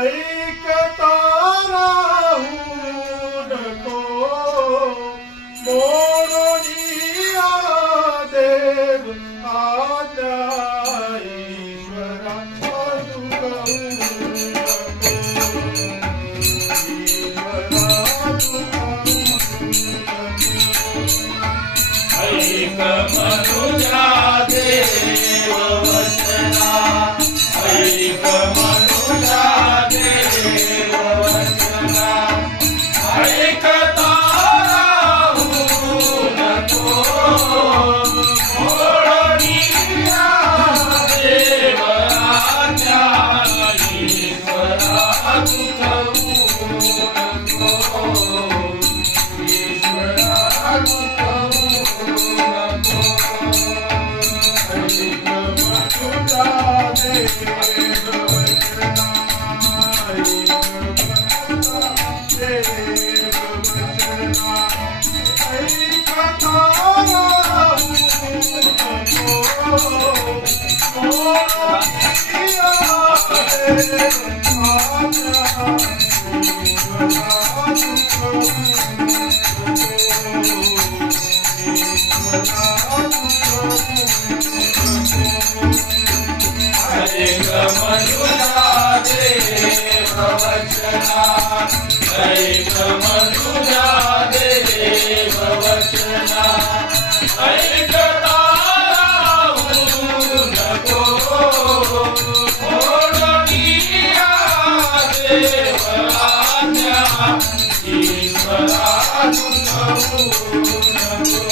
ऐकता राहू नको मोरोनिया देव आज्ञा ईश्वरा तू करू ऐक मनुजा देव वचना ऐक मनुजा देव वचना ऐकता राहू नको मोरोनिया देव आज्ञा ईश्वरा तू करू नको ईश्वरा तू ऐक मनुजा देव वचना ऐक मनुजा देव वचना ऐकता राहू नको मोरोनिया देव आज्ञा ईश्वरा तू करू नको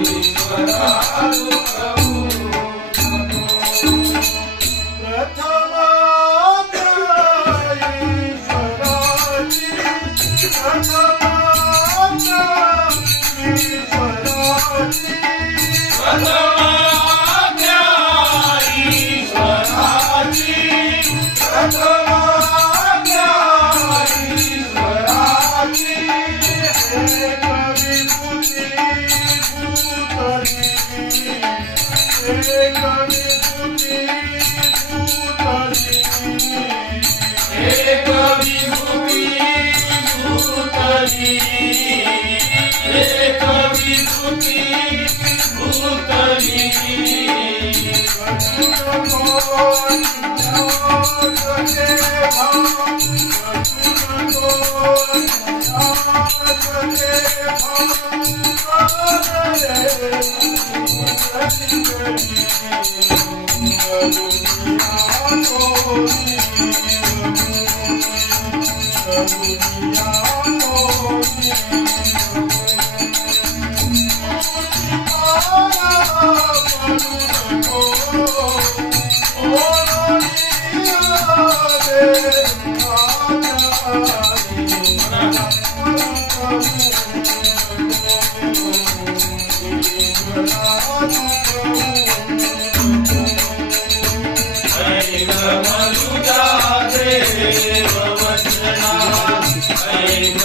ईश्वरा तू करू ऐक मनुजा देव वचना ऐक